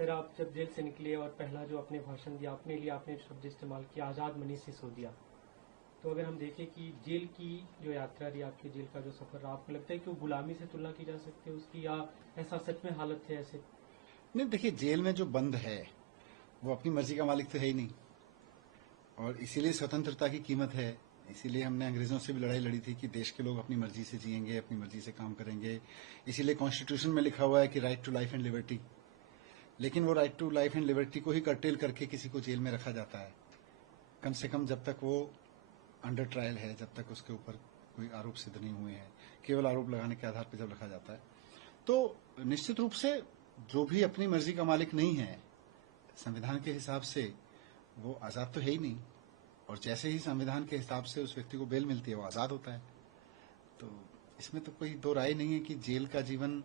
Sir, आप जब jail से निकले और पहला जो आपने भाषण दिया, अपने लिए आपने शब्द इस्तेमाल किया आज़ाद मनीष सिसोदिया। तो अगर हम देखें कि जेल की जो यात्रा रही, आपके जेल का जो सफर रहा, आपको लगता है कि वो गुलामी से तुलना की जा सकती है उसकी, या ऐसा सच में हालत है ऐसे? नहीं, देखिए, जेल में जो बंद है वो अपनी मर्जी का मालिक तो है ही नहीं, और इसीलिए स्वतंत्रता की कीमत है। इसीलिए हमने अंग्रेजों से भी लड़ाई लड़ी थी कि देश के लोग अपनी मर्जी से जिएंगे, अपनी मर्जी से काम करेंगे। इसीलिए कॉन्स्टिट्यूशन में लिखा हुआ है कि right to life and liberty. लेकिन वो right to life and liberty को ही कर्टेल करके किसी को जेल में रखा जाता है, कम से कम जब तक वो अंडर ट्रायल है, जब तक उसके ऊपर कोई आरोप सिद्ध नहीं हुए हैं। केवल आरोप लगाने के आधार पर जब रखा जाता है, तो निश्चित रूप से जो भी अपनी मर्जी का मालिक नहीं है, संविधान के हिसाब से वो आजाद तो है ही नहीं। और जैसे ही संविधान के हिसाब से उस व्यक्ति को बेल मिलती है, वो आजाद होता है। तो इसमें तो कोई दो राय नहीं है कि जेल का जीवन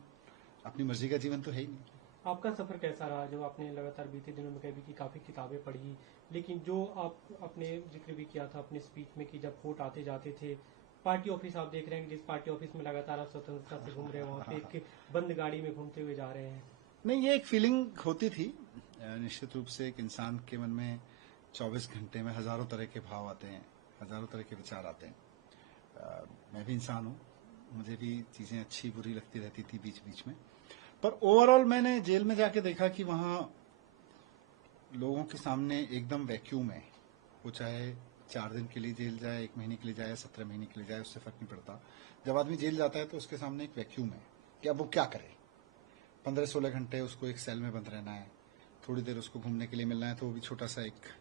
अपनी मर्जी का जीवन तो है ही नहीं। आपका सफर कैसा रहा? जो आपने लगातार बीते दिनों में कभी की काफी किताबें पढ़ी, लेकिन जो आप अपने जिक्र भी किया था अपने स्पीच में कि जब कोर्ट आते जाते थे, पार्टी ऑफिस आप देख रहे हैं, जिस पार्टी ऑफिस में लगातार आप स्वतंत्रता से घूम रहे हैं, वहाँ पे एक बंद गाड़ी में घूमते हुए जा रहे हैं। नहीं, ये एक फीलिंग होती थी। निश्चित रूप से एक इंसान के मन में 24 घंटे में हजारों तरह के भाव आते हैं, हजारों तरह के विचार आते हैं। मैं भी इंसान हूँ, मुझे भी चीजें अच्छी बुरी लगती रहती थी बीच बीच में। पर ओवरऑल मैंने जेल में जाके देखा कि वहां लोगों के सामने एकदम वैक्यूम है। वो चाहे 4 दिन के लिए जेल जाए, 1 महीने के लिए जाए, 17 महीने के लिए जाए, उससे फर्क नहीं पड़ता। जब आदमी जेल जाता है तो उसके सामने एक वैक्यूम है कि अब वो क्या करे। 15-16 घंटे उसको एक सेल में बंद रहना है, थोड़ी देर उसको घूमने के लिए मिलना है, तो वो भी छोटा सा एक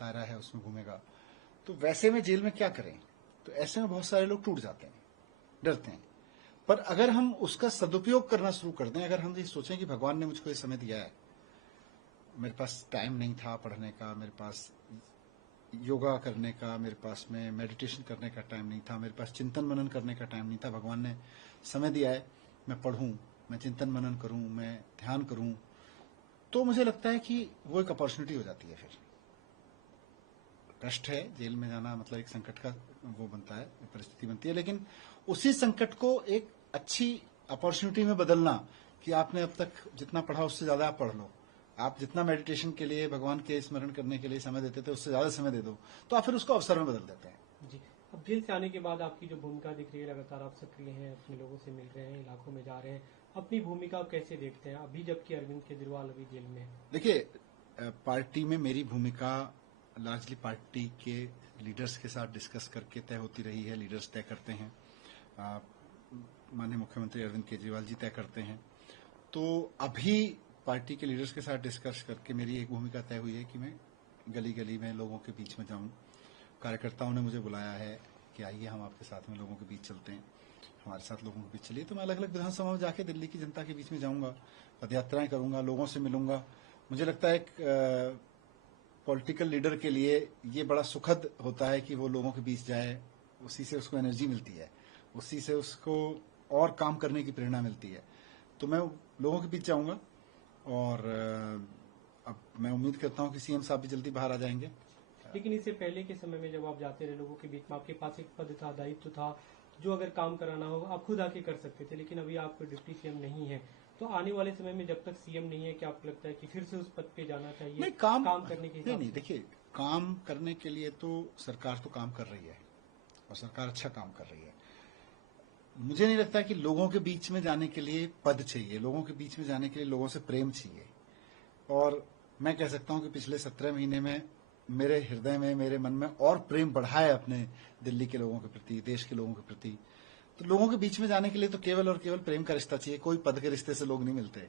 दायरा है, उसमें घूमेगा। तो वैसे में जेल में क्या करें? तो ऐसे में बहुत सारे लोग टूट जाते हैं, डरते हैं। पर अगर हम उसका सदुपयोग करना शुरू कर दें, अगर हम ये सोचें कि भगवान ने मुझको ये समय दिया है, मेरे पास टाइम नहीं था पढ़ने का, मेरे पास योगा करने का, मेरे पास में मेडिटेशन करने का टाइम नहीं था, मेरे पास चिंतन मनन करने का टाइम नहीं था, भगवान ने समय दिया है, मैं पढ़ूं, मैं चिंतन मनन करूं, मैं ध्यान करूं, तो मुझे लगता है कि वो एक अपॉर्चुनिटी हो जाती है। फिर कष्ट है, जेल में जाना मतलब एक संकट का वो बनता है, परिस्थिति बनती है, लेकिन उसी संकट को एक अच्छी अपॉर्चुनिटी में बदलना कि आपने अब तक जितना पढ़ा उससे ज्यादा आप पढ़ लो, आप जितना मेडिटेशन के लिए, भगवान के स्मरण करने के लिए समय देते थे उससे ज्यादा समय दे दो, तो आप फिर उसको अवसर में बदल देते हैं। जी, अब जेल से आने के बाद आपकी जो भूमिका दिख रही है, लगातार आप सक्रिय हैं, अपने लोगों से मिल रहे हैं, इलाकों में जा रहे हैं, अपनी भूमिका आप कैसे देखते हैं अभी, जबकि अरविंद केजरीवाल अभी जेल में है? देखिए, पार्टी में मेरी भूमिका लार्जली पार्टी के लीडर्स के साथ डिस्कस करके तय होती रही है। लीडर्स तय करते हैं, माननीय मुख्यमंत्री अरविंद केजरीवाल जी तय करते हैं। तो अभी पार्टी के लीडर्स के साथ डिस्कस करके मेरी एक भूमिका तय हुई है कि मैं गली गली में लोगों के बीच में जाऊं। कार्यकर्ताओं ने मुझे बुलाया है कि आइए हम आपके साथ में लोगों के बीच चलते हैं, हमारे साथ लोगों के बीच चलिए। तो मैं अलग अलग विधानसभा में जाके दिल्ली की जनता के बीच में जाऊंगा, पदयात्राएं करूंगा, लोगों से मिलूंगा। मुझे लगता है एक पॉलिटिकल लीडर के लिए ये बड़ा सुखद होता है कि वो लोगों के बीच जाए, उसी से उसको एनर्जी मिलती है, उसी से उसको और काम करने की प्रेरणा मिलती है। तो मैं लोगों के बीच जाऊंगा, और अब मैं उम्मीद करता हूं कि सीएम साहब भी जल्दी बाहर आ जाएंगे। लेकिन इससे पहले के समय में जब आप जाते रहे लोगों के बीच में, आपके पास एक पद था, दायित्व था, जो अगर काम कराना हो आप खुद आके कर सकते थे, लेकिन अभी आप डिप्टी सीएम नहीं है। तो आने वाले समय में जब तक सीएम नहीं है, क्या आपको लगता है कि फिर से उस पद पे जाना चाहिए? नहीं, काम करने के हिसाब नहीं, से? देखिए, काम करने के लिए तो सरकार तो काम कर रही है, और सरकार अच्छा काम कर रही है। मुझे नहीं लगता कि लोगों के बीच में जाने के लिए पद चाहिए, लोगों के बीच में जाने के लिए लोगों से प्रेम चाहिए। और मैं कह सकता हूं कि पिछले 17 महीने में मेरे हृदय में, मेरे मन में और प्रेम बढ़ा है अपने दिल्ली के लोगों के प्रति, देश के लोगों के प्रति। तो लोगों के बीच में जाने के लिए तो केवल और केवल प्रेम का रिश्ता चाहिए। कोई पद के रिश्ते से लोग नहीं मिलते,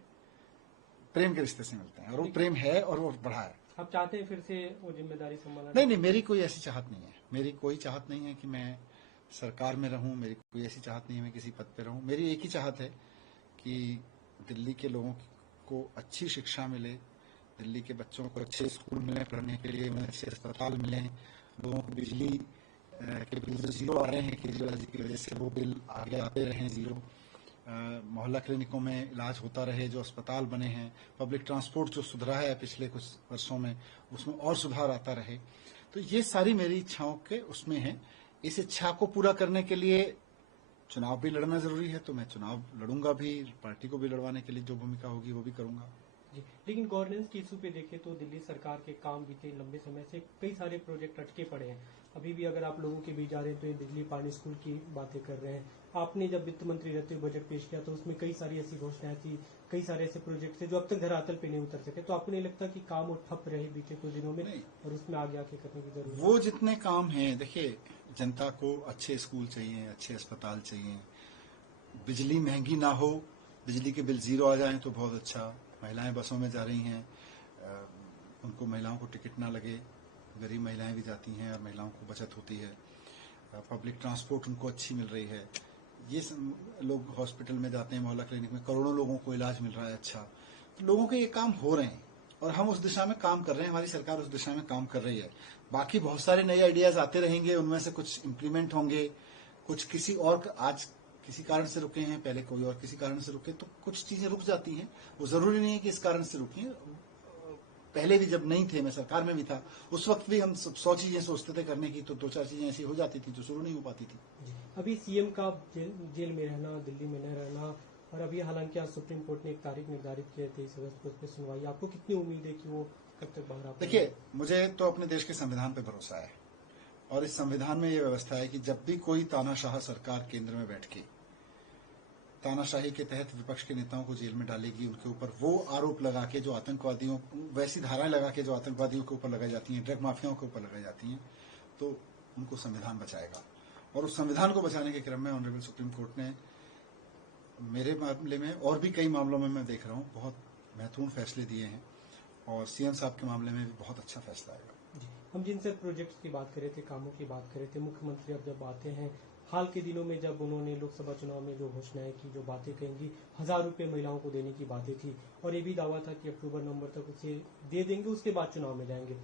प्रेम के रिश्ते से मिलते हैं, और वो प्रेम है और वो बढ़ा है। आप चाहते हैं फिर से वो जिम्मेदारी संभालना? नहीं, मेरी कोई ऐसी चाहत नहीं है, मेरी कोई चाहत नहीं है कि मैं सरकार में रहूं, मेरी कोई ऐसी चाहत नहीं है मैं किसी पद पे रहूं। मेरी एक ही चाहत है कि दिल्ली के लोगों को अच्छी शिक्षा मिले, दिल्ली के बच्चों को अच्छे स्कूल मिले पढ़ने के लिए, उन्हें अच्छे अस्पताल मिले, लोगों को बिजली के बिल जो जीरो आ रहे हैं केजरीवाल जी की वजह से, वो बिल आगे आते रहे जीरो। मोहल्ला क्लिनिकों में इलाज होता रहे, जो अस्पताल बने हैं, पब्लिक ट्रांसपोर्ट जो सुधरा है पिछले कुछ वर्षों में, उसमें और सुधार आता रहे। तो ये सारी मेरी इच्छाओं के उसमें है। इस इच्छा को पूरा करने के लिए चुनाव भी लड़ना जरूरी है, तो मैं चुनाव लड़ूंगा भी, पार्टी को भी लड़वाने के लिए जो भूमिका होगी वो भी करूंगा। जी, लेकिन गवर्नेंस के इशू पे देखें तो दिल्ली सरकार के काम बीते लंबे समय से कई सारे प्रोजेक्ट अटके पड़े हैं। अभी भी अगर आप लोगों के बीच जा रहे हैं तो ये बिजली पानी स्कूल की बातें कर रहे हैं। आपने जब वित्त मंत्री रहते हुए बजट पेश किया तो उसमें कई सारी ऐसी घोषणाएं थी, कई सारे ऐसे प्रोजेक्ट थे जो अब तक धरातल पे नहीं उतर सके। तो आपको नहीं लगता कि काम वो ठप रहे बीते कुछ दिनों में नहीं, और उसमें आगे आके करने की जरूरत है? वो जितने काम हैं, देखिए, जनता को अच्छे स्कूल चाहिए, अच्छे अस्पताल चाहिए, बिजली महंगी ना हो, बिजली के बिल जीरो आ जाए तो बहुत अच्छा। महिलाएं बसों में जा रही हैं, उनको महिलाओं को टिकट ना लगे, गरीब महिलाएं भी जाती हैं और महिलाओं को बचत होती है। पब्लिक ट्रांसपोर्ट उनको अच्छी मिल रही है। ये लोग हॉस्पिटल में जाते हैं, मोहल्ला क्लिनिक में करोड़ों लोगों को इलाज मिल रहा है अच्छा। तो लोगों के ये काम हो रहे हैं और हम उस दिशा में काम कर रहे हैं, हमारी सरकार उस दिशा में काम कर रही है। बाकी बहुत सारे नए आइडियाज आते रहेंगे, उनमें से कुछ इम्प्लीमेंट होंगे, कुछ किसी और आज किसी कारण से रुके हैं, पहले कोई और किसी कारण से रुके, तो कुछ चीजें रुक जाती हैं। वो जरूरी नहीं है कि इस कारण से रुकी हैं। पहले भी जब नहीं थे, मैं सरकार में भी था, उस वक्त भी हम 100 चीजें सोचते थे करने की, तो 2-4 चीजें ऐसी हो जाती थी जो शुरू नहीं हो पाती थी। अभी सीएम का जेल में रहना, दिल्ली में न रहना, और अभी हालांकि आज सुप्रीम कोर्ट ने एक तारीख निर्धारित की है 23 अगस्त को उस पर सुनवाई। आपको कितनी उम्मीद है कि वो कब तक बाहर आ पाएंगे? देखिए, मुझे तो अपने देश के संविधान पर भरोसा है और इस संविधान में ये व्यवस्था है कि जब भी कोई तानाशाह सरकार केंद्र में बैठ के तानाशाही के तहत विपक्ष के नेताओं को जेल में डालेगी, उनके ऊपर वो आरोप लगा के जो आतंकवादियों, वैसी धाराएं लगा के जो आतंकवादियों के ऊपर लगाई जाती हैं, ड्रग माफियाओं के ऊपर लगाई जाती हैं, तो उनको संविधान बचाएगा। और उस संविधान को बचाने के क्रम में ऑनरेबल सुप्रीम कोर्ट ने मेरे मामले में और भी कई मामलों में मैं देख रहा हूँ बहुत महत्वपूर्ण फैसले दिए हैं और सीएम साहब के मामले में भी बहुत अच्छा फैसला आएगा। हम जिन सर प्रोजेक्ट्स की बात कर रहे थे, कामों की बात कर रहे थे, मुख्यमंत्री अब जब आते हैं, हाल के दिनों में जब उन्होंने लोकसभा चुनाव में जो घोषणाएं की, जो बातें कहेंगी, 1000 रुपए महिलाओं को देने की बातें थी और ये भी दावा था कि अक्टूबर नवंबर तक उसे दे देंगे, उसके बाद चुनाव में जाएंगे।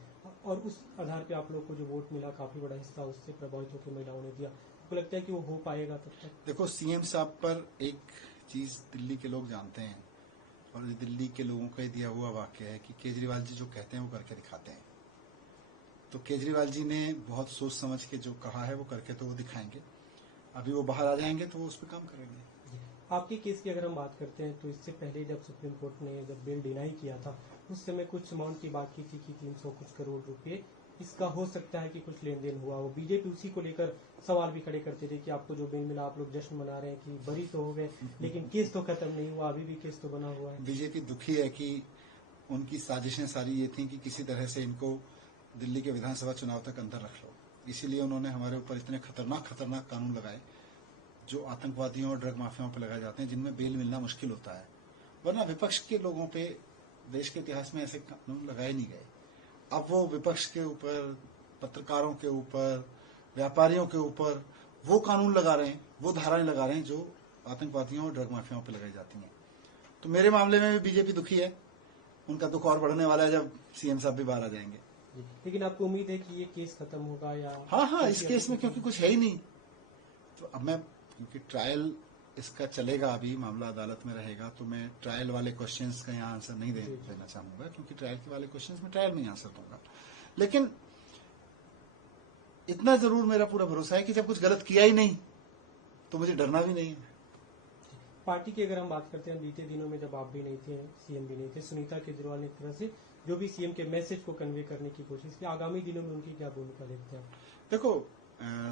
और उस आधार पे आप लोग को जो वोट मिला, काफी बड़ा हिस्सा उससे प्रभावित होकर महिलाओं ने दिया। आपको लगता है कि वो हो पाएगा तब तक? देखो, सीएम साहब पर एक चीज दिल्ली के लोग जानते हैं और दिल्ली के लोगों का दिया हुआ वाक्य है कि केजरीवाल जी जो कहते हैं वो करके दिखाते हैं। तो केजरीवाल जी ने बहुत सोच समझ के जो कहा है वो करके तो वो दिखाएंगे। अभी वो बाहर आ जाएंगे तो वो उस पर काम करेंगे। आपके केस की अगर हम बात करते हैं तो इससे पहले जब सुप्रीम कोर्ट ने जब बेल डिनाई किया था, उस समय कुछ अमाउंट की बात की थी कि 300 कुछ करोड़ रुपए इसका हो सकता है कि कुछ लेन देन हुआ हो। बीजेपी उसी को लेकर सवाल भी खड़े करते थे कि आपको जो बेल मिला, आप लोग जश्न मना रहे हैं कि बरी तो हो गए, लेकिन केस तो खत्म नहीं हुआ, अभी भी केस तो बना हुआ है। बीजेपी दुखी है कि उनकी साजिशें सारी ये थी कि किसी तरह से इनको दिल्ली के विधानसभा चुनाव तक अंदर रख लो। इसीलिए उन्होंने हमारे ऊपर इतने खतरनाक कानून लगाए जो आतंकवादियों और ड्रग माफियाओं पर लगाए जाते हैं, जिनमें बेल मिलना मुश्किल होता है। वरना विपक्ष के लोगों पे देश के इतिहास में ऐसे कानून लगाए नहीं गए। अब वो विपक्ष के ऊपर, पत्रकारों के ऊपर, व्यापारियों के ऊपर वो कानून लगा रहे हैं, वो धाराएं लगा रहे हैं जो आतंकवादियों और ड्रग माफियाओं पर लगाई जाती हैं। तो मेरे मामले में भी बीजेपी दुखी है। उनका दुख और बढ़ने वाला है जब सीएम साहब भी बाहर आ जाएंगे। लेकिन आपको उम्मीद है कि ये केस खत्म होगा? या हाँ, इस केस में क्योंकि कुछ है ही नहीं, तो अब मैं, क्योंकि ट्रायल इसका चलेगा, अभी मामला अदालत में रहेगा, तो मैं ट्रायल वाले क्वेश्चंस का यहाँ आंसर नहीं देना चाहूंगा, क्योंकि ट्रायल के वाले क्वेश्चंस में ट्रायल में ही आंसर दूंगा। लेकिन इतना जरूर मेरा पूरा भरोसा है कि जब कुछ गलत किया ही नहीं तो मुझे डरना भी नहीं है। पार्टी की अगर हम बात करते हैं, बीते दिनों में जब आप भी नहीं थे, सीएम भी नहीं थे, सुनीता केजरीवाल ने एक तरह से जो भी सीएम के मैसेज को कन्वे करने की कोशिश की, आगामी दिनों में उनकी क्या भूमिका देखते हैं? देखो,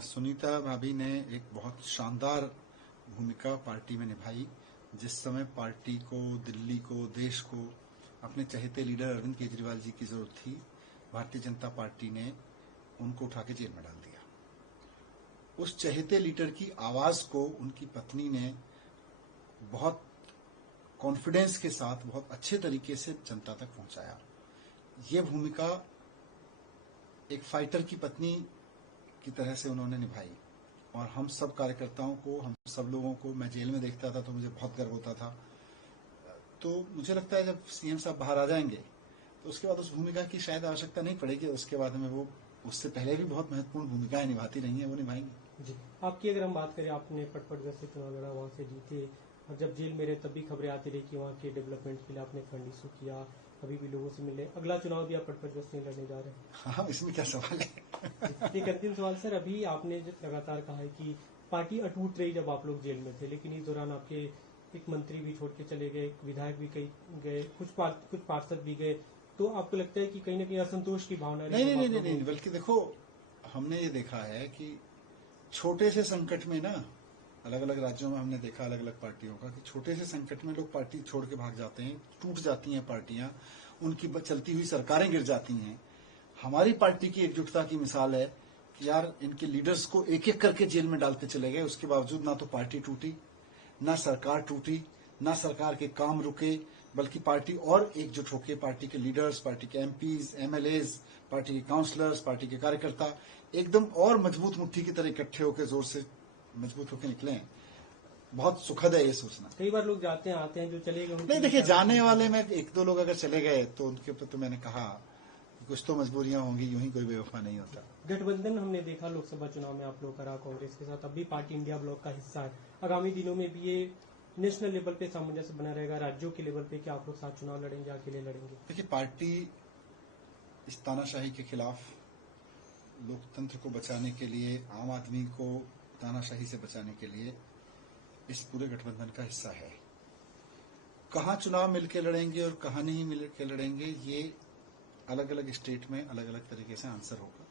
सुनीता भाभी ने एक बहुत शानदार भूमिका पार्टी में निभाई। जिस समय पार्टी को, दिल्ली को, देश को अपने चहेते लीडर अरविंद केजरीवाल जी की जरूरत थी, भारतीय जनता पार्टी ने उनको उठा के जेल में डाल दिया। उस चहेते लीडर की आवाज को उनकी पत्नी ने बहुत कॉन्फिडेंस के साथ, बहुत अच्छे तरीके से जनता तक पहुंचाया। ये भूमिका एक फाइटर की पत्नी की तरह से उन्होंने निभाई और हम सब कार्यकर्ताओं को, हम सब लोगों को, मैं जेल में देखता था तो मुझे बहुत गर्व होता था। तो मुझे लगता है जब सीएम साहब बाहर आ जाएंगे तो उसके बाद उस भूमिका की शायद आवश्यकता नहीं पड़ेगी। उसके बाद में वो उससे पहले भी बहुत महत्वपूर्ण भूमिकाएं निभाती रही हैं, वो निभाएंगी। जी, आपकी अगर हम बात करें, आपने पटपड़गढ़ से चुनाव लड़ा, वहां से जीते, और जब जेल में रहे तब भी खबरें आती रही कि वहाँ के डेवलपमेंट के लिए आपने फंड इशू किया, अभी भी लोगों से मिले। अगला चुनाव भी आप पटपड़गढ़ से लड़ने जा रहे हैं? हाँ, इसमें क्या सवाल है। एक अंतिम सवाल सर, अभी आपने लगातार कहा है कि पार्टी अटूट रही जब आप लोग जेल में थे, लेकिन इस दौरान आपके एक मंत्री भी छोड़ के चले गए, एक विधायक भी कई गए, कुछ पार्षद भी गए, तो आपको लगता है कि कहीं ना कहीं असंतोष की भावना नहीं, बल्कि देखो हमने ये देखा है कि छोटे से संकट में ना, अलग अलग राज्यों में हमने देखा अलग अलग पार्टियों का, कि छोटे से संकट में लोग पार्टी छोड़ के भाग जाते हैं, टूट जाती हैं पार्टियां, उनकी चलती हुई सरकारें गिर जाती हैं। हमारी पार्टी की एकजुटता की मिसाल है कि यार इनके लीडर्स को एक एक करके जेल में डालते चले गए, उसके बावजूद ना तो पार्टी टूटी, ना सरकार टूटी, ना सरकार के काम रुके, बल्कि पार्टी और एकजुट होकर पार्टी के लीडर्स, पार्टी के एमपीज, एमएलएज, पार्टी के काउंसलर्स, पार्टी के कार्यकर्ता एकदम और मजबूत मुट्ठी की तरह इकट्ठे होकर जोर से मजबूत होकर निकले हैं। बहुत सुखद है ये सोचना। कई बार लोग जाते हैं आते हैं, जो चले गए नहीं, देखिए जाने वाले में एक दो लोग अगर चले गए तो उनके ऊपर तो मैंने कहा कुछ तो मजबूरियां होंगी, यूं ही कोई बेवफा नहीं होता। गठबंधन हमने देखा लोकसभा चुनाव में आप लोग करा कांग्रेस के साथ, अभी पार्टी इंडिया ब्लॉक का हिस्सा है। आगामी दिनों में भी ये नेशनल लेवल पे सामंजस्य बना रहेगा, राज्यों के लेवल पे क्या आप लोग साथ चुनाव लड़ेंगे, अकेले लड़ेंगे? देखिए पार्टी इस तानाशाही के खिलाफ, लोकतंत्र को बचाने के लिए, आम आदमी को तानाशाही से बचाने के लिए इस पूरे गठबंधन का हिस्सा है। कहाँ चुनाव मिलकर लड़ेंगे और कहाँ नहीं मिलकर लड़ेंगे, ये अलग अलग स्टेट में अलग अलग तरीके से आंसर होगा।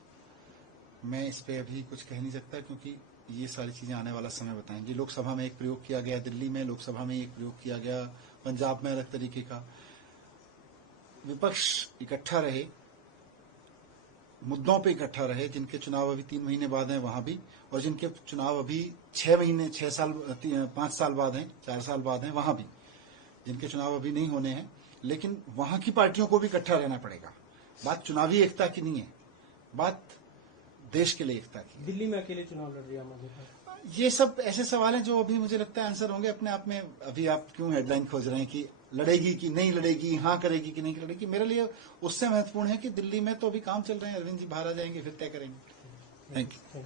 मैं इस पे अभी कुछ कह नहीं सकता क्योंकि ये सारी चीजें आने वाला समय बताएंगी। लोकसभा में एक प्रयोग किया गया, दिल्ली में लोकसभा में एक प्रयोग किया गया, पंजाब में अलग तरीके का। विपक्ष इकट्ठा रहे, मुद्दों पे इकट्ठा रहे, जिनके चुनाव अभी 3 महीने बाद हैं वहां भी, और जिनके चुनाव अभी 6 महीने, 6 साल, 5 साल बाद हैं, 4 साल बाद हैं वहां भी, जिनके चुनाव अभी नहीं होने हैं, लेकिन वहां की पार्टियों को भी इकट्ठा रहना पड़ेगा। बात चुनावी एकता की नहीं है, बात देश के लिए एकता की। दिल्ली में अकेले चुनाव लड़ रही है आम ये सब ऐसे सवाल हैं जो अभी मुझे लगता है आंसर होंगे अपने आप में। अभी आप क्यों हेडलाइन खोज रहे हैं कि लड़ेगी कि नहीं लड़ेगी, हाँ करेगी कि नहीं लड़ेगी? मेरे लिए उससे महत्वपूर्ण है कि दिल्ली में तो अभी काम चल रहे हैं, अरविंद जी बाहर आ जाएंगे फिर तय करेंगे। Thank you.